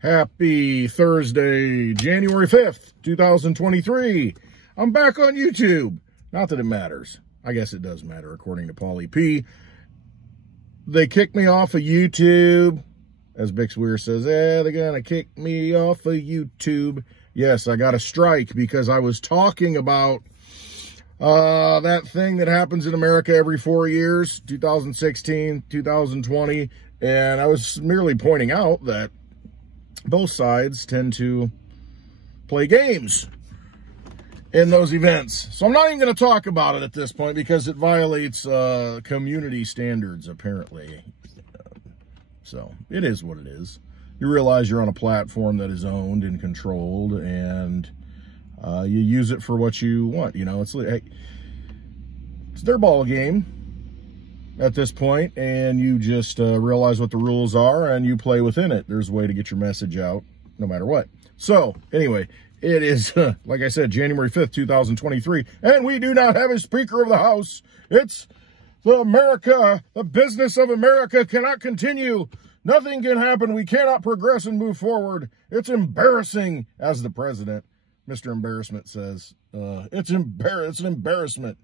Happy Thursday, January 5th, 2023. I'm back on YouTube. Not that it matters. I guess it does matter, according to Paulie P. They kicked me off of YouTube. As Bix Weir says, they're going to kick me off of YouTube. Yes, I got a strike because I was talking about that thing that happens in America every 4 years, 2016, 2020. And I was merely pointing out that both sides tend to play games in those events. So I'm not even going to talk about it at this point because it violates community standards, apparently. So it is what it is. You realize you're on a platform that is owned and controlled, and you use it for what you want. You know, it's their ball game at this point, and you just realize what the rules are and you play within it. There's a way to get your message out no matter what. So anyway, it is, like I said, January 5th, 2023, and we do not have a Speaker of the House. It's the business of America cannot continue. Nothing can happen. We cannot progress and move forward. It's embarrassing, as the president, Mr. Embarrassment, says. It's an embarrassment.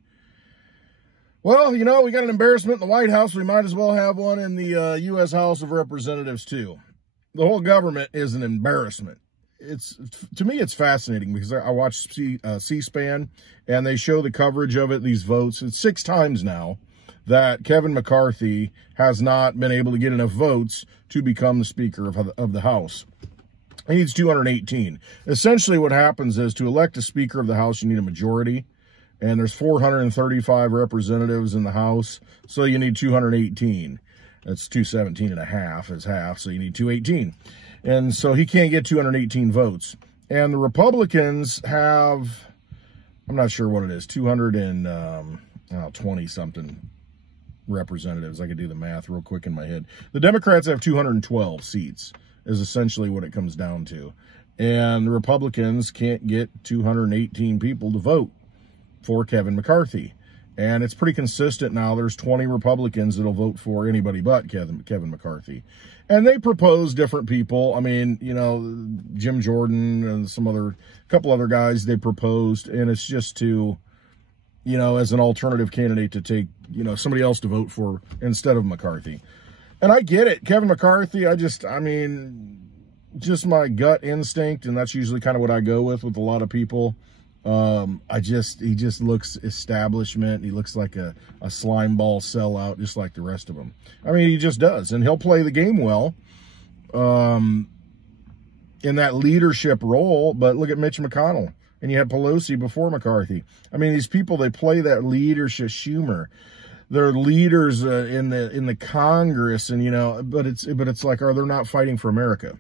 Well, you know, we got an embarrassment in the White House. We might as well have one in the U.S. House of Representatives, too. The whole government is an embarrassment. To me, it's fascinating because I watch C-SPAN, and they show the coverage of it, these votes. It's 6 times now that Kevin McCarthy has not been able to get enough votes to become the Speaker of the House. He needs 218. Essentially, what happens is to elect a Speaker of the House, you need a majority. And there's 435 representatives in the House, so you need 218. That's 217 and a half is half, so you need 218. And so he can't get 218 votes. And the Republicans have, I'm not sure what it is, 220-something representatives. I could do the math real quick in my head. The Democrats have 212 seats, is essentially what it comes down to. And the Republicans can't get 218 people to vote for Kevin McCarthy. And it's pretty consistent now. There's 20 Republicans that'll vote for anybody but Kevin McCarthy. And they propose different people. I mean, you know, Jim Jordan and couple other guys they proposed, and it's just to, you know, as an alternative candidate to take, you know, somebody else to vote for instead of McCarthy. And I get it. Kevin McCarthy, just my gut instinct, and that's usually kind of what I go with a lot of people. He just looks establishment. He looks like a slime ball sellout, just like the rest of them. I mean, he just does, and he'll play the game well, in that leadership role. But look at Mitch McConnell, and you had Pelosi before McCarthy. I mean, these people, they play that leadership. Schumer, they're leaders in the Congress, and you know, but it's like, are they not fighting for America?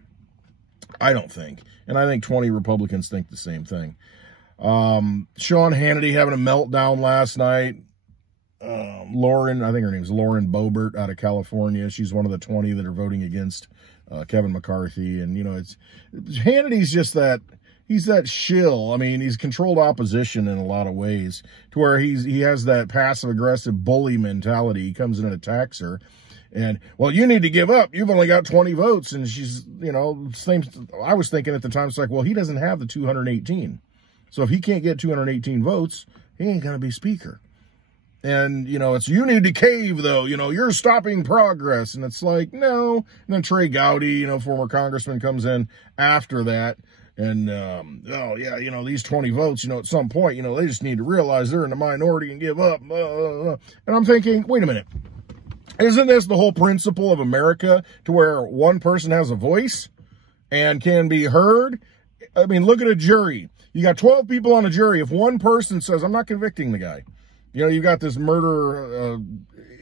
I don't think, and I think 20 Republicans think the same thing. Sean Hannity having a meltdown last night. Lauren, I think her name's Lauren Boebert out of California. She's one of the 20 that are voting against Kevin McCarthy. And, you know, Hannity's just he's that shill. I mean, he's controlled opposition in a lot of ways to where he has that passive-aggressive bully mentality. He comes in and attacks her. And, well, you need to give up. You've only got 20 votes. And she's, you know, I was thinking at the time, it's like, well, he doesn't have the 218. So if he can't get 218 votes, he ain't going to be Speaker. And, you know, you need to cave, though. You know, you're stopping progress. And it's like, no. And then Trey Gowdy, you know, former congressman, comes in after that. And, oh, yeah, you know, these 20 votes, you know, at some point, you know, they just need to realize they're in the minority and give up. And I'm thinking, wait a minute. Isn't this the whole principle of America, to where one person has a voice and can be heard? I mean, look at a jury. You got 12 people on a jury. If one person says, I'm not convicting the guy. You know, you got this murder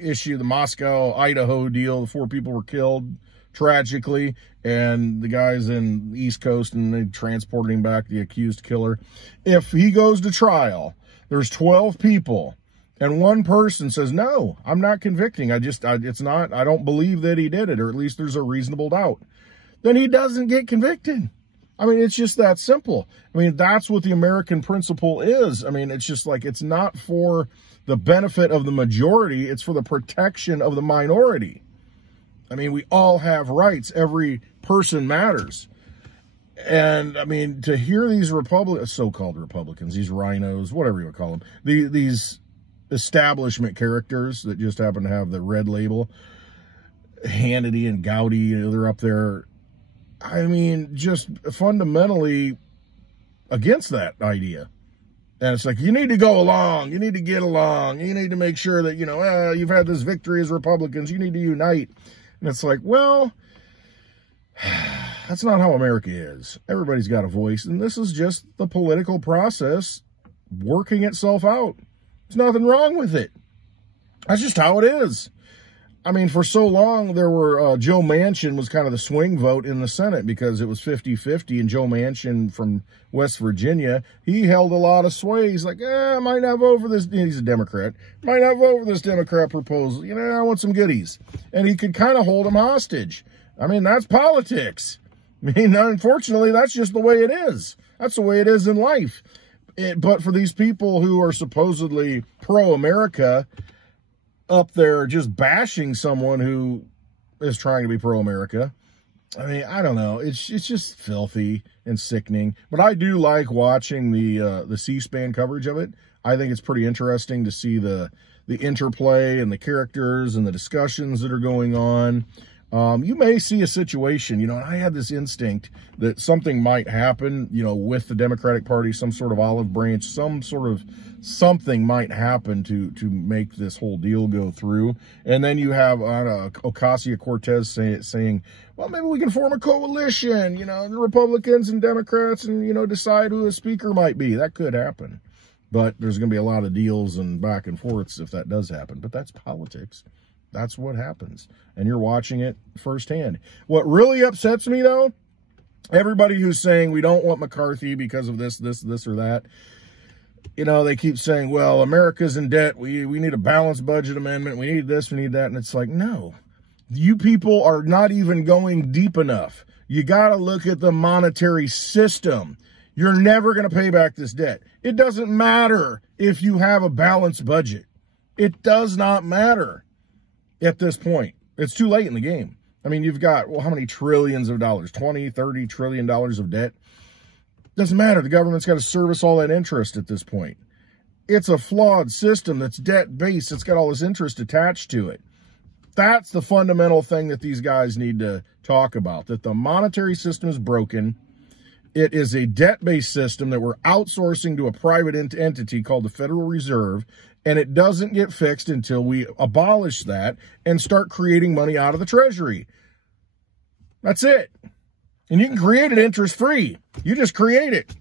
issue, the Moscow, Idaho deal. The 4 people were killed tragically, and the guy's in the East Coast, and they transported him back, the accused killer. If he goes to trial, there's 12 people, and one person says, no, I'm not convicting. I don't believe that he did it, or at least there's a reasonable doubt. Then he doesn't get convicted. I mean, it's just that simple. I mean, that's what the American principle is. I mean, it's just like, it's not for the benefit of the majority. It's for the protection of the minority. I mean, we all have rights. Every person matters. And I mean, to hear these so-called Republicans, these rhinos, whatever you would call them, these establishment characters that just happen to have the red label, Hannity and Gowdy, you know, they're up there. I mean, just fundamentally against that idea. And it's like, you need to go along. You need to get along. You need to make sure that, you know, you've had this victory as Republicans. You need to unite. And it's like, well, that's not how America is. Everybody's got a voice. And this is just the political process working itself out. There's nothing wrong with it. That's just how it is. I mean, for so long, there were, Joe Manchin was kind of the swing vote in the Senate because it was 50-50, and Joe Manchin from West Virginia, he held a lot of sway. He's like, I might not vote for this. He's a Democrat. Might not vote for this Democrat proposal. You know, I want some goodies. And he could kind of hold him hostage. I mean, that's politics. I mean, unfortunately, that's just the way it is. That's the way it is in life. But for these people who are supposedly pro-America, up there just bashing someone who is trying to be pro-America, I mean, I don't know. It's just filthy and sickening. But I do like watching the C-SPAN coverage of it. I think it's pretty interesting to see the interplay and the characters and the discussions that are going on. You may see a situation, you know, and I had this instinct that something might happen, you know, with the Democratic Party, some sort of olive branch, something might happen to make this whole deal go through. And then you have Ocasio-Cortez saying, well, maybe we can form a coalition, you know, the Republicans and Democrats, and, you know, decide who a speaker might be. That could happen. But there's going to be a lot of deals and back and forths if that does happen. But that's politics. That's what happens. And you're watching it firsthand. What really upsets me, though, everybody who's saying we don't want McCarthy because of this, or that, you know, they keep saying, well, America's in debt. We need a balanced budget amendment. We need this, we need that. And it's like, no, you people are not even going deep enough. You got to look at the monetary system. You're never going to pay back this debt. It doesn't matter if you have a balanced budget. It does not matter. At this point, it's too late in the game. I mean, you've got, well, how many trillions of dollars? 20, 30 trillion dollars of debt? Doesn't matter. The government's got to service all that interest at this point. It's a flawed system that's debt-based. It's got all this interest attached to it. That's the fundamental thing that these guys need to talk about, that the monetary system is broken. It is a debt-based system that we're outsourcing to a private entity called the Federal Reserve, and it doesn't get fixed until we abolish that and start creating money out of the Treasury. That's it. And you can create it interest-free. You just create it.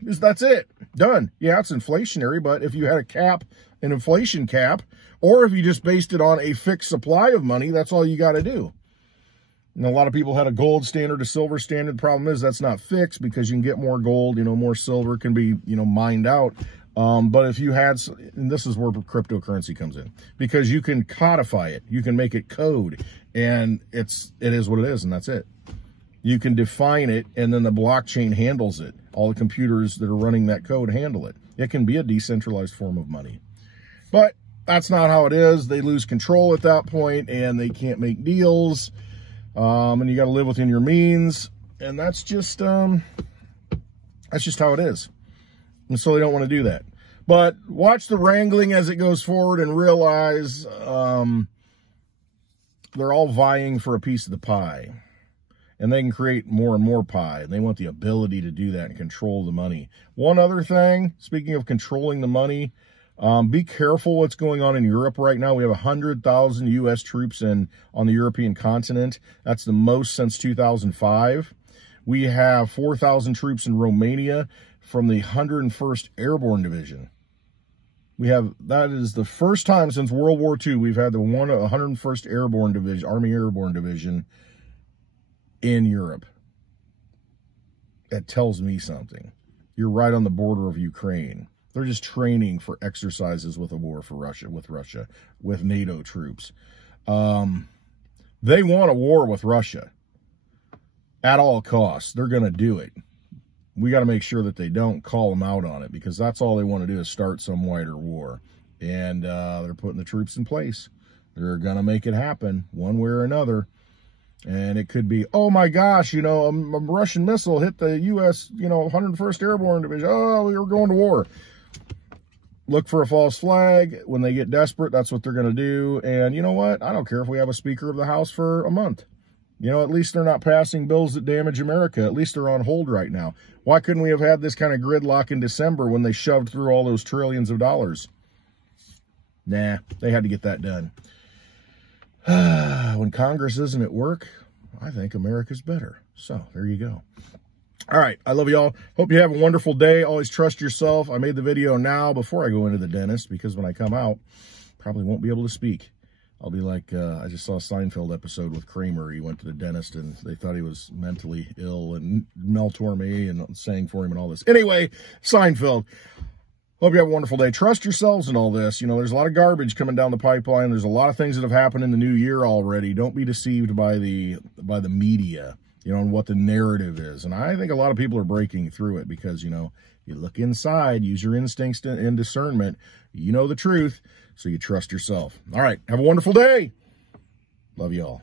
That's it. Done. Yeah, it's inflationary, but if you had a cap, an inflation cap, or if you just based it on a fixed supply of money, that's all you got to do. And a lot of people had a gold standard, a silver standard. The problem is that's not fixed because you can get more gold, you know, more silver can be, you know, mined out. But if you had, and this is where cryptocurrency comes in, because you can codify it, you can make it code, and it is what it is, and that's it. You can define it, and then the blockchain handles it. All the computers that are running that code handle it. It can be a decentralized form of money. But that's not how it is. They lose control at that point, and they can't make deals. And you got to live within your means, and that's just how it is. And so they don't want to do that. But watch the wrangling as it goes forward and realize they're all vying for a piece of the pie. And they can create more and more pie. And they want the ability to do that and control the money. One other thing, speaking of controlling the money, be careful what's going on in Europe right now. We have 100,000 U.S. troops on the European continent. That's the most since 2005. We have 4,000 troops in Romania from the 101st Airborne Division. That is the first time since World War II we've had the 101st Airborne Division, Army Airborne Division in Europe. That tells me something. You're right on the border of Ukraine. They're just training for exercises with a war for Russia, with NATO troops. They want a war with Russia at all costs. They're going to do it. We got to make sure that they don't call them out on it, because that's all they want to do is start some wider war. And they're putting the troops in place. They're going to make it happen one way or another. And it could be, oh my gosh, you know, a Russian missile hit the U.S., you know, 101st Airborne Division. Oh, we were going to war. Look for a false flag. When they get desperate, that's what they're going to do. And you know what? I don't care if we have a Speaker of the House for a month. You know, at least they're not passing bills that damage America. At least they're on hold right now. Why couldn't we have had this kind of gridlock in December when they shoved through all those trillions of dollars? Nah, they had to get that done. When Congress isn't at work, I think America's better. So there you go. All right. I love y'all. Hope you have a wonderful day. Always trust yourself. I made the video now before I go into the dentist because when I come out, probably won't be able to speak. I'll be like, I just saw a Seinfeld episode with Kramer. He went to the dentist and they thought he was mentally ill and Mel Torme and sang for him and all this. Anyway, Seinfeld. Hope you have a wonderful day. Trust yourselves in all this. You know, there's a lot of garbage coming down the pipeline. There's a lot of things that have happened in the new year already. Don't be deceived by the media, you know, and what the narrative is. And I think a lot of people are breaking through it because, you know, you look inside, use your instincts and discernment. You know the truth, so you trust yourself. All right. Have a wonderful day. Love you all.